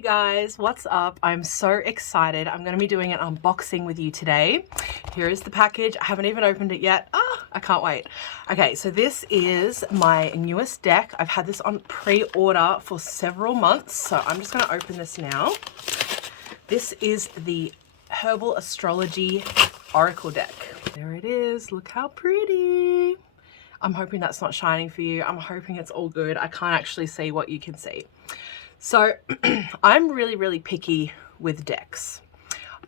you guys, what's up? I'm so excited. I'm going to be doing an unboxing with you today. Here is the package. I haven't even opened it yet. I can't wait. Okay, so this is my newest deck. I've had this on pre-order for several months, so I'm just going to open this now. This is the Herbal Astrology Oracle deck. There it is. Look how pretty. I'm hoping that's not shining for you. I'm hoping it's all good. I can't actually see what you can see. So I'm really picky with decks.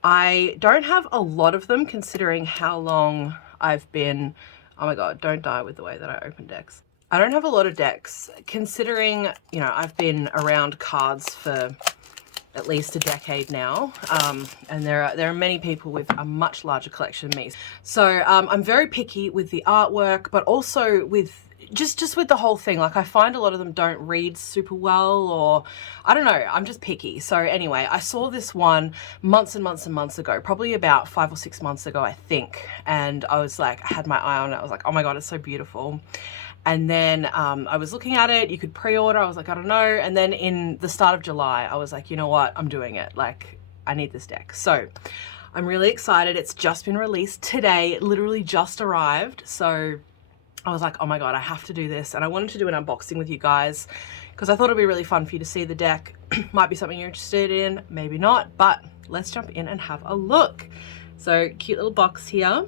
I don't have a lot of them considering how long I've been, oh my God, don't die with the way that I open decks. I don't have a lot of decks considering, you know, I've been around cards for at least a decade now, and there are many people with a much larger collection than me. So I'm very picky with the artwork, but also with just with the whole thing. Like, I find a lot of them don't read super well, or I don't know, I'm just picky. So anyway, I saw this one months and months ago, probably about 5 or 6 months ago, I think, and I was like, I had my eye on it. I was like, oh my God, it's so beautiful. And then I was looking at it, you could pre-order, I was like, I don't know. And then in the start of July, I was like, you know what, I'm doing it. Like, I need this deck. So I'm really excited. It's just been released today. It literally just arrived. So I was like, oh my God, I have to do this. And I wanted to do an unboxing with you guys because I thought it'd be really fun for you to see the deck. Might be something you're interested in, maybe not, but let's jump in and have a look. So cute little box here.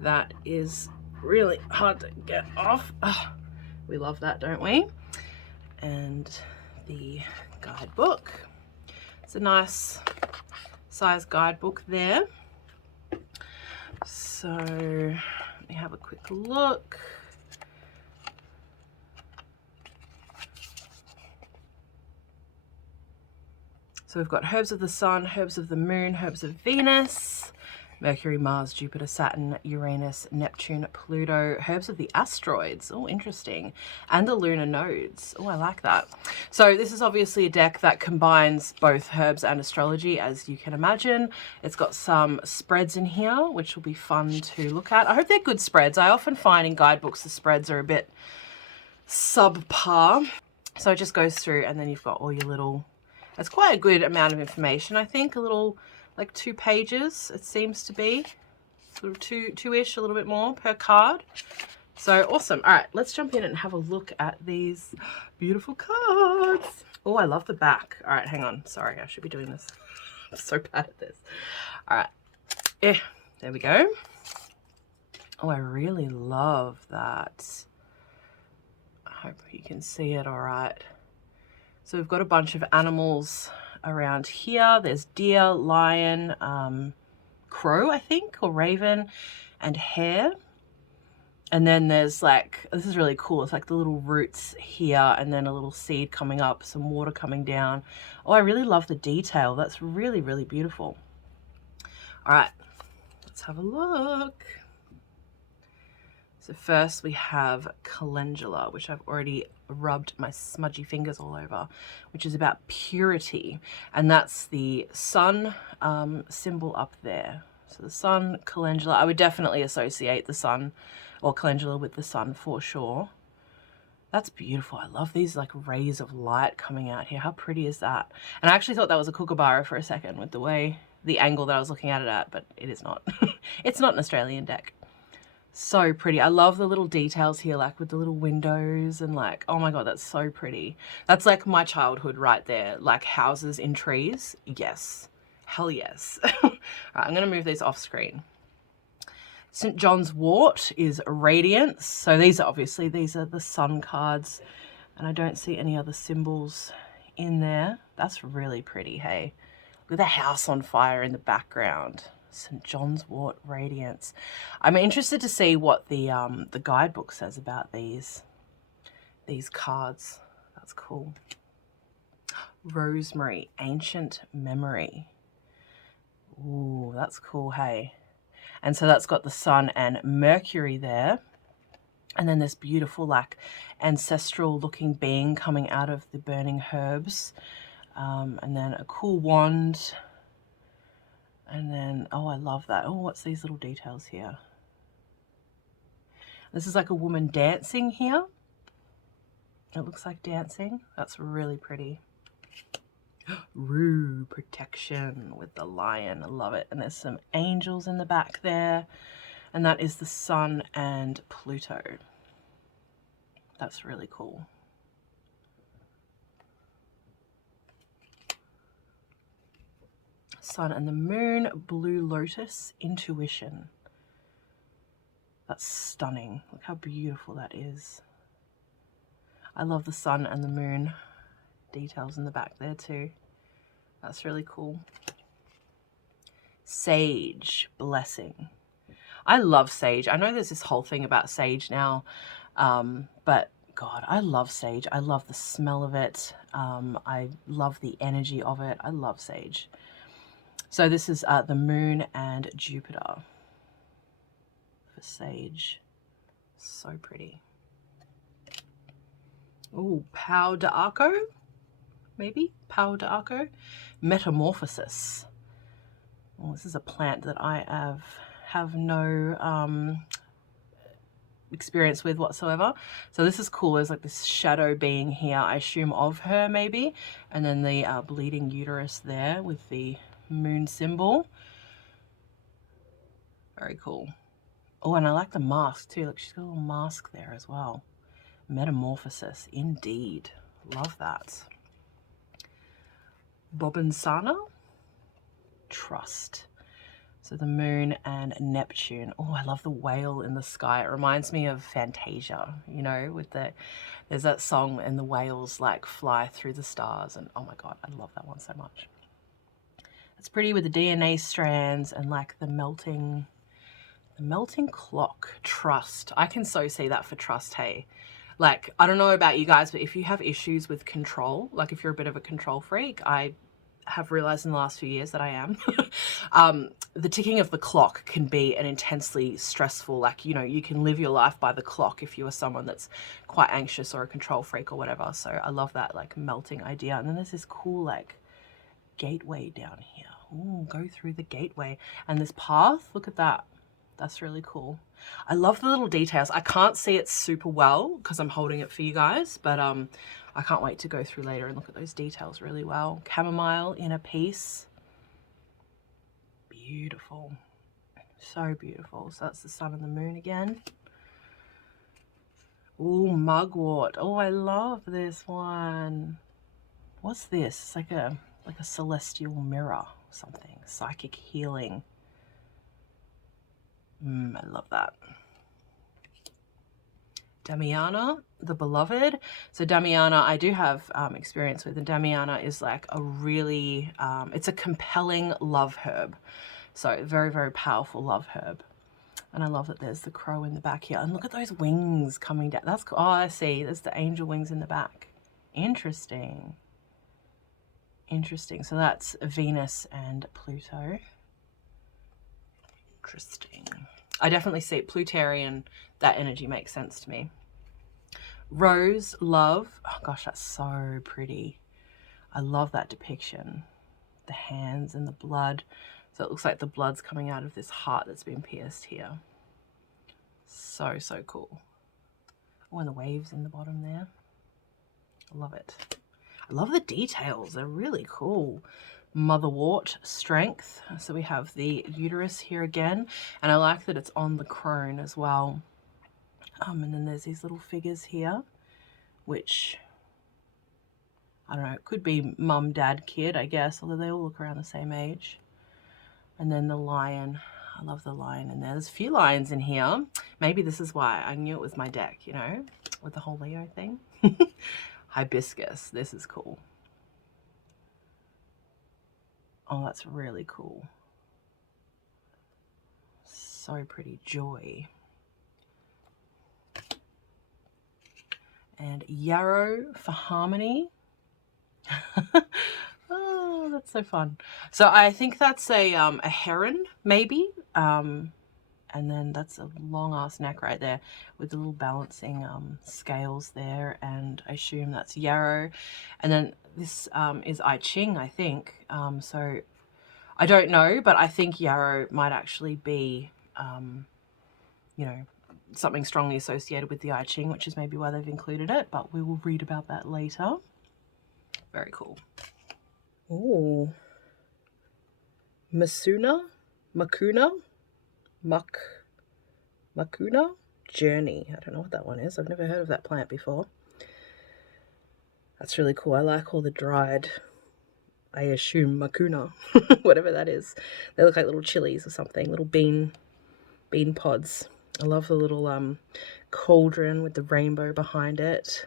That is really hard to get off. Oh, we love that, don't we? And the guidebook. It's a nice size guidebook there. So let me have a quick look. So we've got herbs of the sun, herbs of the moon, herbs of Venus, Mercury, Mars, Jupiter, Saturn, Uranus, Neptune, Pluto, herbs of the asteroids. Oh, interesting. And the lunar nodes. Oh, I like that. So this is obviously a deck that combines both herbs and astrology, as you can imagine. It's got some spreads in here, which will be fun to look at. I hope they're good spreads. I often find in guidebooks the spreads are a bit subpar. So it just goes through, and then you've got all your little, it's quite a good amount of information, I think. A little, like 2 pages, it seems to be. Sort of two-ish, a little bit more per card. So awesome. All right, let's jump in and have a look at these beautiful cards. Oh, I love the back. All right, hang on. Sorry, I should be doing this. I'm so bad at this. All right. Yeah, there we go. Oh, I really love that. I hope you can see it all right. So we've got a bunch of animals around here. There's deer, lion, crow, I think, or raven, and hare. And then there's like, this is really cool. It's like the little roots here, and then a little seed coming up, some water coming down. Oh, I really love the detail. That's really beautiful. All right, let's have a look. So first we have calendula, which I've already rubbed my smudgy fingers all over, which is about purity. And that's the sun symbol up there. So the sun, calendula, I would definitely associate the sun or calendula with the sun for sure. That's beautiful. I love these like rays of light coming out here. How pretty is that? And I actually thought that was a kookaburra for a second with the way, the angle that I was looking at it at, but it is not. It's not an Australian deck. So pretty. I love the little details here, like with the little windows and like, oh my God, that's so pretty. That's like my childhood right there, like houses in trees. Yes. Hell yes. All right, I'm going to move these off screen. St. John's wort is radiance. So these are obviously, these are the sun cards, and I don't see any other symbols in there. That's really pretty. Hey, look at the house on fire in the background. St. John's wort radiance. I'm interested to see what the guidebook says about these cards. That's cool. Rosemary, ancient memory. Ooh, that's cool, hey. And so that's got the sun and Mercury there. And then this beautiful like ancestral looking being coming out of the burning herbs. And then a cool wand. And then, oh, I love that. Oh, what's these little details here? This is like a woman dancing here. It looks like dancing. That's really pretty. Rue, protection with the lion. I love it. And there's some angels in the back there. And that is the Sun and Pluto. That's really cool. Sun and the Moon, Blue Lotus, Intuition. That's stunning. Look how beautiful that is. I love the Sun and the Moon details in the back there too. That's really cool. Sage, Blessing. I love sage. I know there's this whole thing about sage now, but God, I love sage. I love the smell of it. I love the energy of it. I love sage. So this is the Moon and Jupiter for sage. So pretty. Oh, Pau d'Arco, maybe? Pau d'Arco. Metamorphosis. Oh, this is a plant that I have no experience with whatsoever. So this is cool. There's like this shadow being here, I assume of her maybe. And then the bleeding uterus there with the moon symbol. Very cool. Oh, and I like the mask too. Look, she's got a little mask there as well. Metamorphosis, indeed. Love that. Bobinsana, Trust. So the Moon and Neptune. Oh, I love the whale in the sky. It reminds me of Fantasia, you know, with there's that song and the whales like fly through the stars. And oh my God, I love that one so much. It's pretty with the DNA strands and like the melting clock. Trust. I can so see that for trust, hey. Like, I don't know about you guys, but if you have issues with control, like if you're a bit of a control freak, I have realized in the last few years that I am, the ticking of the clock can be an intensely stressful, like, you know, you can live your life by the clock if you are someone that's quite anxious or a control freak or whatever. So I love that like melting idea. And then there's this cool like gateway down here. Ooh, go through the gateway. And this path, look at that. That's really cool. I love the little details. I can't see it super well because I'm holding it for you guys, but I can't wait to go through later and look at those details really well. Chamomile, inner peace. Beautiful. So beautiful. So that's the Sun and the Moon again. Ooh, mugwort. Oh, I love this one. What's this? It's like a celestial mirror or something. Psychic healing. I love that. Damiana, the Beloved. So Damiana, I do have experience with, and Damiana is like a really, it's a compelling love herb. So very, very powerful love herb. And I love that there's the crow in the back here. And look at those wings coming down. That's cool. Oh, I see. There's the angel wings in the back. Interesting. Interesting. So that's Venus and Pluto. Interesting. I definitely see it. Plutarian, that energy makes sense to me. Rose, love. Oh gosh, that's so pretty. I love that depiction. The hands and the blood. So it looks like the blood's coming out of this heart that's been pierced here. So, so cool. Oh, and the waves in the bottom there. I love it. I love the details. They're really cool. Motherwort, strength. So we have the uterus here again. And I like that it's on the crone as well. And then there's these little figures here, which, I don't know, it could be mum, dad, kid, I guess, although they all look around the same age. And then the lion. I love the lion in there. There's a few lions in here. Maybe this is why I knew it was my deck, you know, with the whole Leo thing. Hibiscus. This is cool. Oh, that's really cool. So pretty. Joy. And yarrow for harmony. Oh, that's so fun. So I think that's a heron, maybe. And then that's a long ass neck right there with the little balancing scales there. And I assume that's yarrow. And then this is I Ching, I think. So I don't know, but I think yarrow might actually be, you know, something strongly associated with the I Ching, which is maybe why they've included it, but we will read about that later. Very cool. Ooh. Makuna? Makuna? Journey. I don't know what that one is. I've never heard of that plant before. That's really cool. I like all the dried, I assume, Makuna, whatever that is. They look like little chilies or something, little bean pods. I love the little cauldron with the rainbow behind it.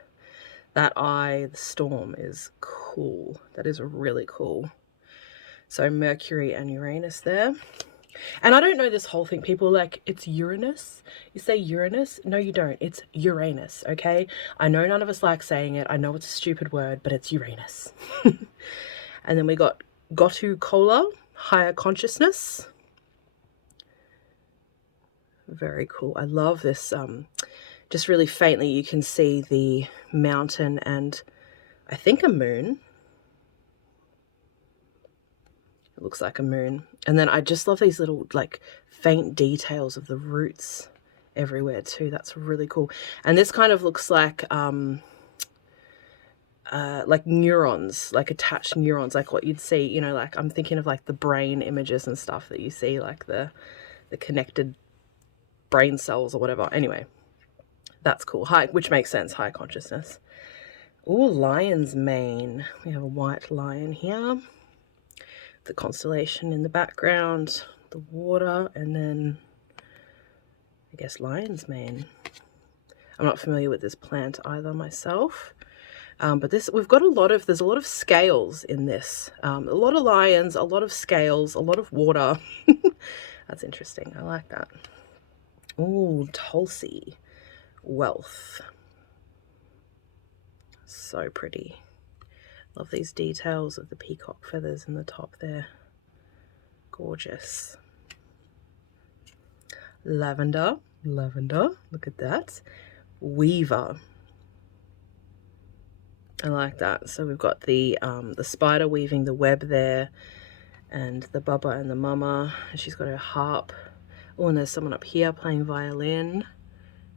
That eye, the storm, is cool. That is really cool. So Mercury and Uranus there. And I don't know this whole thing. People are like, it's Uranus. You say Uranus? No, you don't. It's Uranus, okay? I know none of us like saying it. I know it's a stupid word, but it's Uranus. And then we got Gotu Kola, higher consciousness. Very cool. I love this. Just really faintly you can see the mountain and I think a moon. It looks like a moon. And then I just love these little like faint details of the roots everywhere too. That's really cool. And this kind of looks like neurons, like attached neurons, like what you'd see, you know, like I'm thinking of like the brain images and stuff that you see, like the connected brain cells or whatever. Anyway, that's cool. High, which makes sense, high consciousness. Ooh, lion's mane. We have a white lion here. The constellation in the background, the water, and then I guess lion's mane. I'm not familiar with this plant either myself. But this, we've got there's a lot of scales in this. A lot of lions, a lot of scales, a lot of water. That's interesting. I like that. Ooh, Tulsi. Wealth. So pretty. Love these details of the peacock feathers in the top there. Gorgeous. Lavender. Look at that. Weaver. I like that. So we've got the spider weaving the web there, and the Baba and the Mama. She's got her harp. Oh, and there's someone up here playing violin,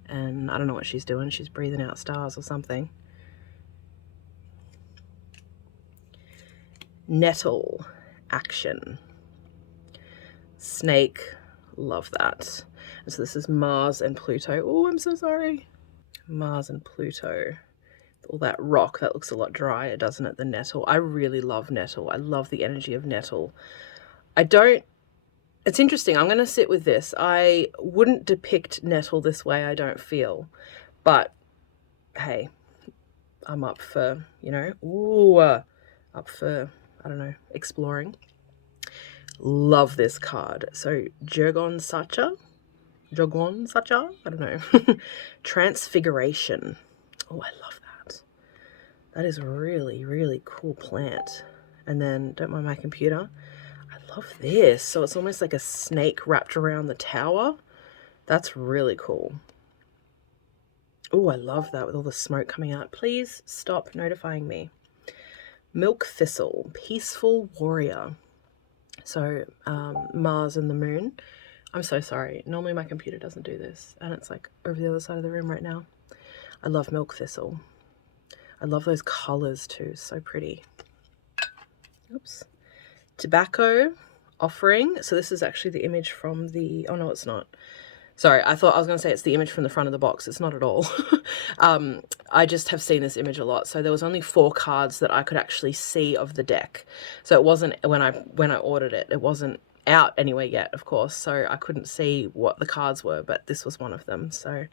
and I don't know what she's doing. She's breathing out stars or something. Nettle, action. Snake, love that. And so this is Mars and Pluto. Oh, I'm so sorry. Mars and Pluto. All that rock, that looks a lot drier, doesn't it, the nettle? I really love nettle. I love the energy of nettle. It's interesting. I'm going to sit with this. I wouldn't depict nettle this way, I don't feel. But, hey, I'm up for, up for, I don't know, exploring. Love this card. So, Jurgon Sacha, I don't know. Transfiguration. Oh, I love that. That is a really, really cool plant. And then, don't mind my computer. I love this. So it's almost like a snake wrapped around the tower. That's really cool. Oh, I love that with all the smoke coming out. Please stop notifying me. Milk thistle, peaceful warrior. So Mars and the moon. I'm so sorry. Normally my computer doesn't do this, and it's like over the other side of the room right now. I love milk thistle. I love those colors too. So pretty. Oops. Tobacco offering. So this is actually the image from the, oh no, it's not. Sorry, I thought I was going to say it's the image from the front of the box. It's not at all. I just have seen this image a lot. So there was only 4 cards that I could actually see of the deck. So it wasn't, when I ordered it, it wasn't out anywhere yet, of course. So I couldn't see what the cards were, but this was one of them. So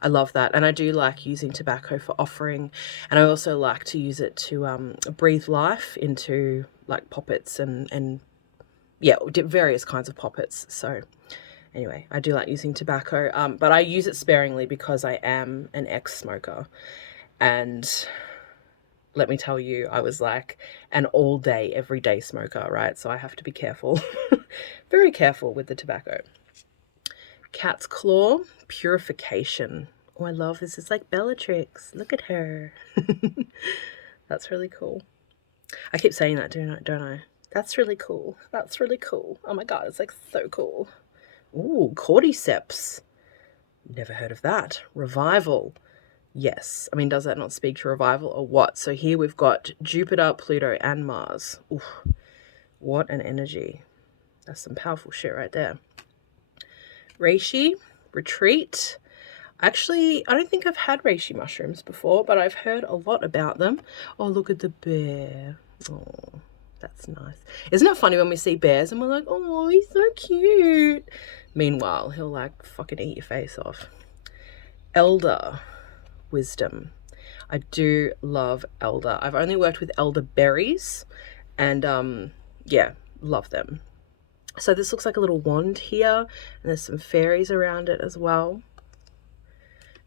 I love that. And I do like using tobacco for offering. And I also like to use it to breathe life into like poppets and yeah, various kinds of poppets. So anyway, I do like using tobacco, but I use it sparingly because I am an ex-smoker. And let me tell you, I was like an all day, every day smoker, right? So I have to be careful, very careful with the tobacco. Cat's claw, purification. Oh, I love this. It's like Bellatrix. Look at her. That's really cool. I keep saying that, don't I? That's really cool. That's really cool. Oh my God, it's like so cool. Ooh, cordyceps. Never heard of that. Revival. Yes. I mean, does that not speak to revival or what? So here we've got Jupiter, Pluto, and Mars. Oof, what an energy. That's some powerful shit right there. Reishi, retreat. Actually, I don't think I've had reishi mushrooms before, but I've heard a lot about them. Oh, look at the bear. Oh, that's nice. Isn't it funny when we see bears and we're like, oh, he's so cute. Meanwhile, he'll like fucking eat your face off. Elder wisdom. I do love elder. I've only worked with elderberries and yeah, love them. So this looks like a little wand here, and there's some fairies around it as well.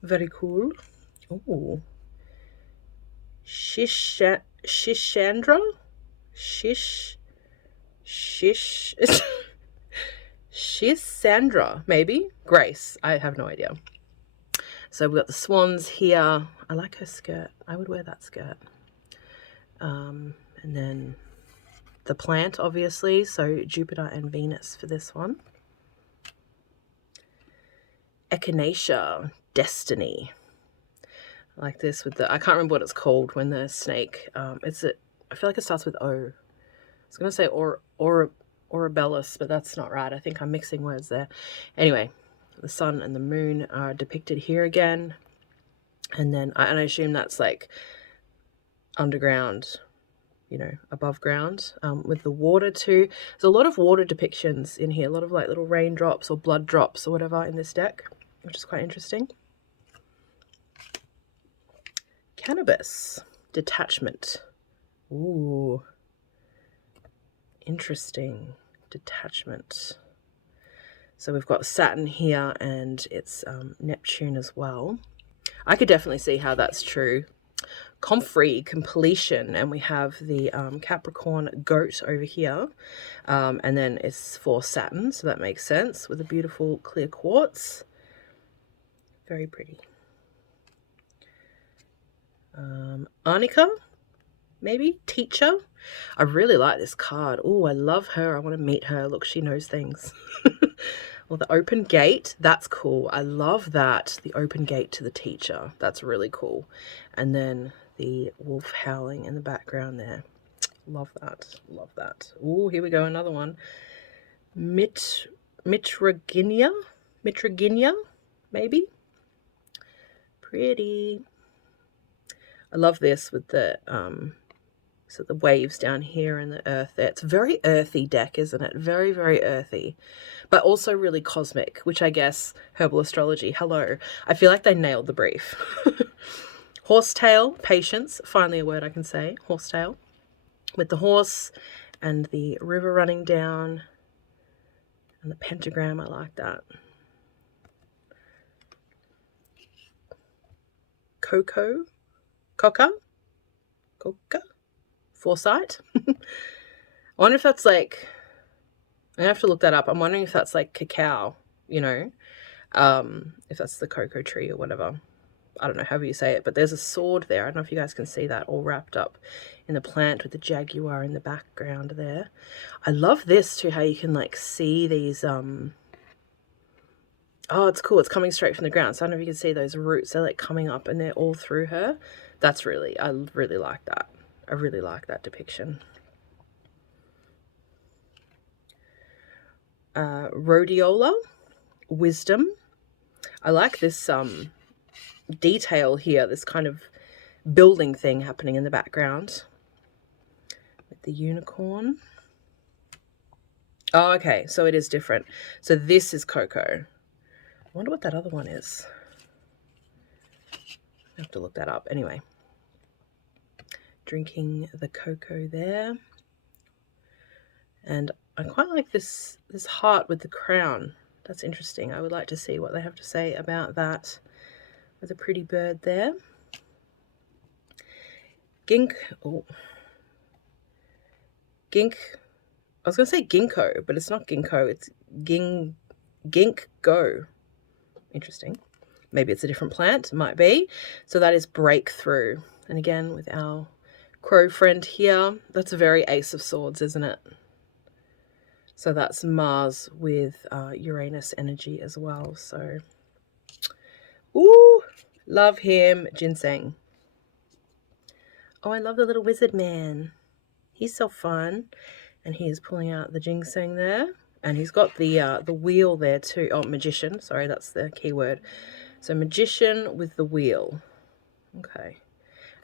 Very cool. Oh, Shishandra? Shisandra, maybe? Grace, I have no idea. So we've got the swans here. I like her skirt. I would wear that skirt. And then the plant, obviously. So Jupiter and Venus for this one. Echinacea, destiny. I like this with the, I can't remember what it's called when the snake, I feel like it starts with O. I was going to say Orabellus, but that's not right. I think I'm mixing words there. Anyway, the sun and the moon are depicted here again. And then, I assume that's like underground, you know, above ground, with the water too. There's a lot of water depictions in here, a lot of like little raindrops or blood drops or whatever in this deck, which is quite interesting. Cannabis, detachment. Ooh, interesting. Detachment. So we've got Saturn here and it's Neptune as well. I could definitely see how that's true. Comfrey, completion, and we have the Capricorn goat over here, and then it's for Saturn, so that makes sense, with a beautiful clear quartz. Very pretty. Arnica, maybe? Teacher. I really like this card. Oh, I love her. I want to meet her. Look, she knows things. Well, the open gate, that's cool. I love that. The open gate to the teacher. That's really cool. And then the wolf howling in the background there. Love that. Love that. Oh, here we go. Another one. Mitraginia, maybe? Pretty. I love this with the so the waves down here and the earth there. It's a very earthy deck, isn't it? Very, very earthy, but also really cosmic, which I guess Herbal Astrology, hello. I feel like they nailed the brief. Horsetail, patience, finally a word I can say, horsetail, with the horse and the river running down and the pentagram. I like that. Coca, foresight. I wonder if that's like, I have to look that up. I'm wondering if that's like cacao, you know, if that's the cocoa tree or whatever. I don't know, however you say it, but there's a sword there. I don't know if you guys can see that, all wrapped up in the plant with the jaguar in the background there. I love this too, how you can like see these, oh, it's cool. It's coming straight from the ground. So I don't know if you can see those roots. They're like coming up and they're all through her. That's really, I really like that. I really like that depiction. Rhodiola, wisdom. I like this detail here, this kind of building thing happening in the background with the unicorn. Oh, okay, so it is different. So this is cocoa. I wonder what that other one is. I have to look that up. Anyway, drinking the cocoa there. And I quite like this heart with the crown. That's interesting. I would like to see what they have to say about that with a pretty bird there. Gink. Oh. Gink. I was going to say ginkgo, but it's not ginkgo. It's ginkgo. Interesting. Maybe it's a different plant. It might be. So that is breakthrough. And again, with our crow friend here, that's a very Ace of Swords, isn't it? So that's Mars with Uranus energy as well. So, ooh, Love him. Ginseng. Oh, I love the little wizard man. He's so fun. And he is pulling out the ginseng there. And he's got the wheel there too. Oh, magician. Sorry, that's the key word. So magician with the wheel. Okay.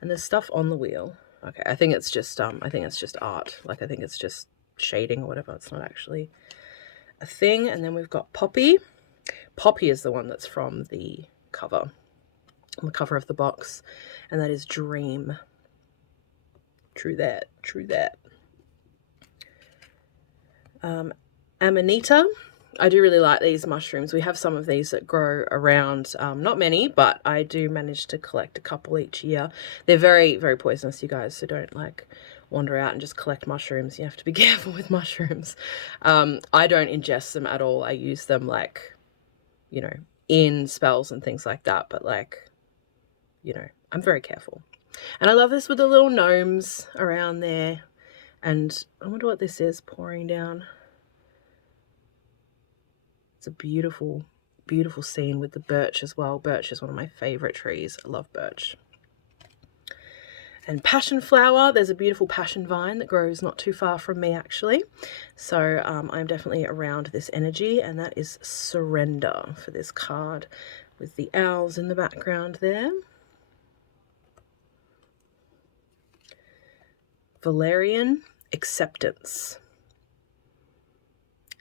And there's stuff on the wheel. Okay, I think it's just art. Like, I think it's just shading or whatever. It's not actually a thing. And then we've got Poppy. Poppy is the one that's from the cover, on the cover of the box, and that is Dream. True that, true that. Amanita. I do really like these mushrooms. We have some of these that grow around, not many, but I do manage to collect a couple each year. They're very, very poisonous, you guys, so don't like wander out and just collect mushrooms. You have to be careful with mushrooms. I don't ingest them at all. I use them like, you know, in spells and things like that, but like, you know, I'm very careful. And I love this with the little gnomes around there. And I wonder what this is pouring down. It's a beautiful, beautiful scene with the birch as well. Birch is one of my favorite trees. I love birch. And passion flower, there's a beautiful passion vine that grows not too far from me actually. So I'm definitely around this energy, and that is surrender for this card with the owls in the background there. Valerian, acceptance.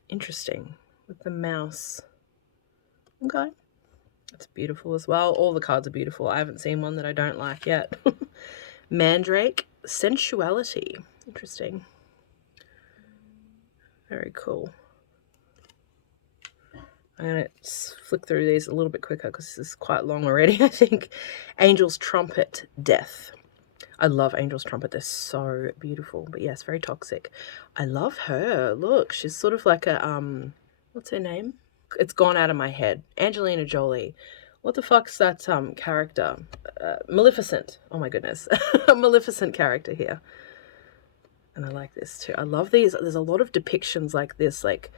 Interesting, with the mouse. Okay, that's beautiful as well. All the cards are beautiful. I haven't seen one that I don't like yet. Mandrake, sensuality. Interesting. Very cool. I'm going to flick through these a little bit quicker because this is quite long already, I think. Angel's Trumpet, death. I love Angel's Trumpet. They're so beautiful. But yes, very toxic. I love her. Look, she's sort of like a, what's her name? It's gone out of my head. Angelina Jolie. What the fuck's that character? Maleficent. Oh my goodness. A Maleficent character here. And I like this too. I love these. There's a lot of depictions like this, like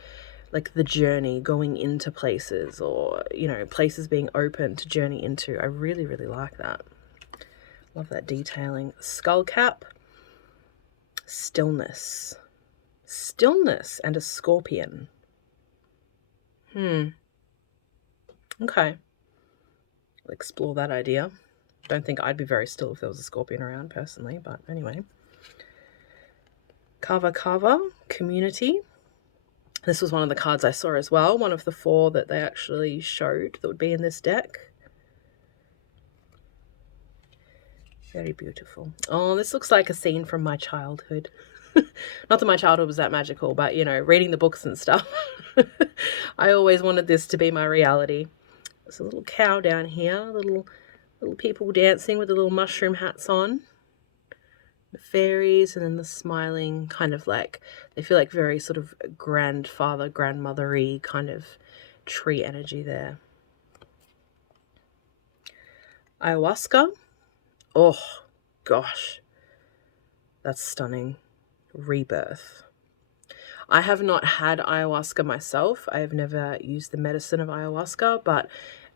the journey, going into places, or, you know, places being open to journey into. I really, really like that. Love that detailing. Skull cap. Stillness. Stillness and a scorpion. Okay. I'll explore that idea. Don't think I'd be very still if there was a scorpion around personally, but anyway. Kava Kava, community. This was one of the cards I saw as well. One of the 4 that they actually showed that would be in this deck. Very beautiful. Oh, this looks like a scene from my childhood. Not that my childhood was that magical, but, you know, reading the books and stuff. I always wanted this to be my reality. There's a little cow down here, little people dancing with the little mushroom hats on. The fairies, and then the smiling, kind of like, they feel like very sort of grandfather, grandmother-y kind of tree energy there. Ayahuasca. Oh, gosh. That's stunning. Rebirth. I have not had ayahuasca myself. I have never used the medicine of ayahuasca, but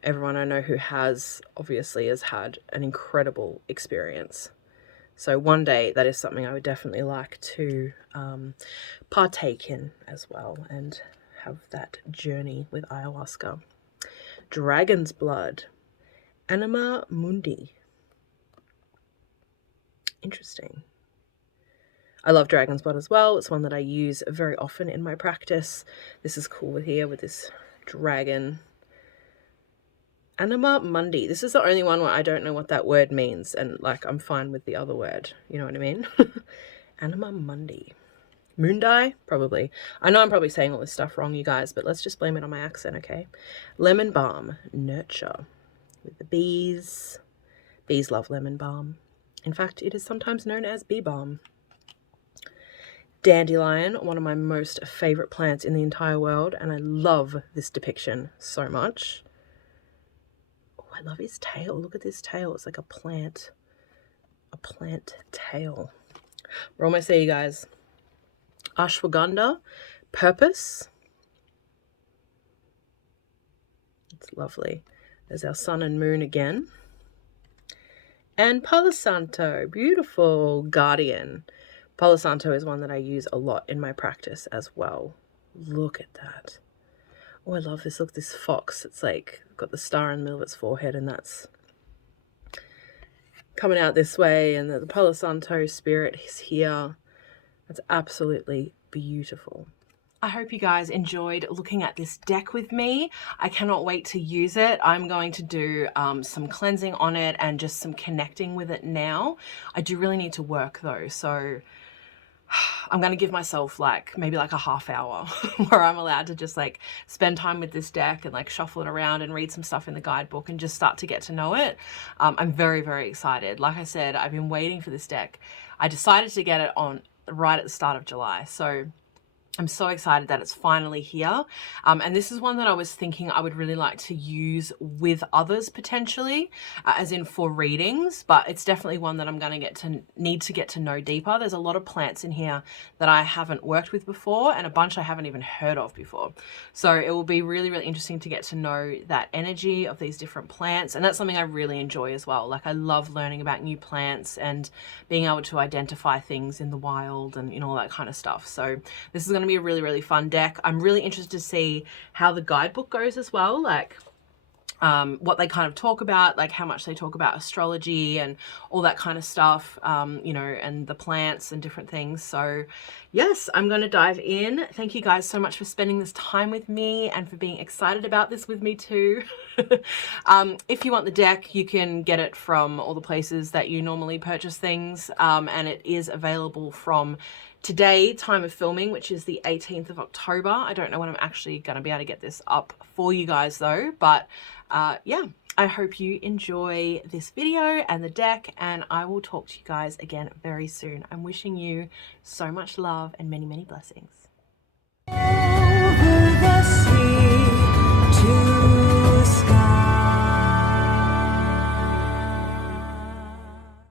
everyone I know who has obviously has had an incredible experience. So one day that is something I would definitely like to partake in as well and have that journey with ayahuasca. Dragon's blood. Anima mundi. Interesting. I love dragon's blood as well. It's one that I use very often in my practice. This is cool here with this dragon. Anima mundi. This is the only one where I don't know what that word means, and like I'm fine with the other word. You know what I mean? Anima mundi. Mundi? Probably. I know I'm probably saying all this stuff wrong, you guys, but let's just blame it on my accent, okay? Lemon balm. Nurture. With the bees. Bees love lemon balm. In fact, it is sometimes known as bee balm. Dandelion, one of my most favorite plants in the entire world, and I love this depiction so much. Oh, I love his tail. Look at this tail. It's like a plant tail. We're almost there, you guys. Ashwagandha, purpose. It's lovely. There's our sun and moon again. And Palo Santo, beautiful Guardian. Palo Santo is one that I use a lot in my practice as well. Look at that. Oh, I love this. Look, this fox. It's like got the star in the middle of its forehead, and that's coming out this way, and the Palo Santo spirit is here. That's absolutely beautiful. I hope you guys enjoyed looking at this deck with me. I cannot wait to use it. I'm going to do some cleansing on it and just some connecting with it now. I do really need to work though, so I'm going to give myself like maybe like a half hour where I'm allowed to just like spend time with this deck and like shuffle it around and read some stuff in the guidebook and just start to get to know it. I'm very, very excited. Like I said, I've been waiting for this deck. I decided to get it on right at the start of July. So I'm so excited that it's finally here. And this is one that I was thinking I would really like to use with others potentially, as in for readings, but it's definitely one that I'm going to need to get to know deeper. There's a lot of plants in here that I haven't worked with before and a bunch I haven't even heard of before. So it will be really, really interesting to get to know that energy of these different plants. And that's something I really enjoy as well. Like I love learning about new plants and being able to identify things in the wild and, you know, all that kind of stuff. So this is going to be a really, really fun deck. I'm really interested to see how the guidebook goes as well, like what they kind of talk about, like how much they talk about astrology and all that kind of stuff, you know, and the plants and different things. So yes, I'm going to dive in. Thank you guys so much for spending this time with me and for being excited about this with me too. If you want the deck, you can get it from all the places that you normally purchase things, and it is available from today, time of filming, which is the 18th of October. I don't know when I'm actually going to be able to get this up for you guys though, but yeah, I hope you enjoy this video and the deck, and I will talk to you guys again very soon. I'm wishing you so much love and many, many blessings.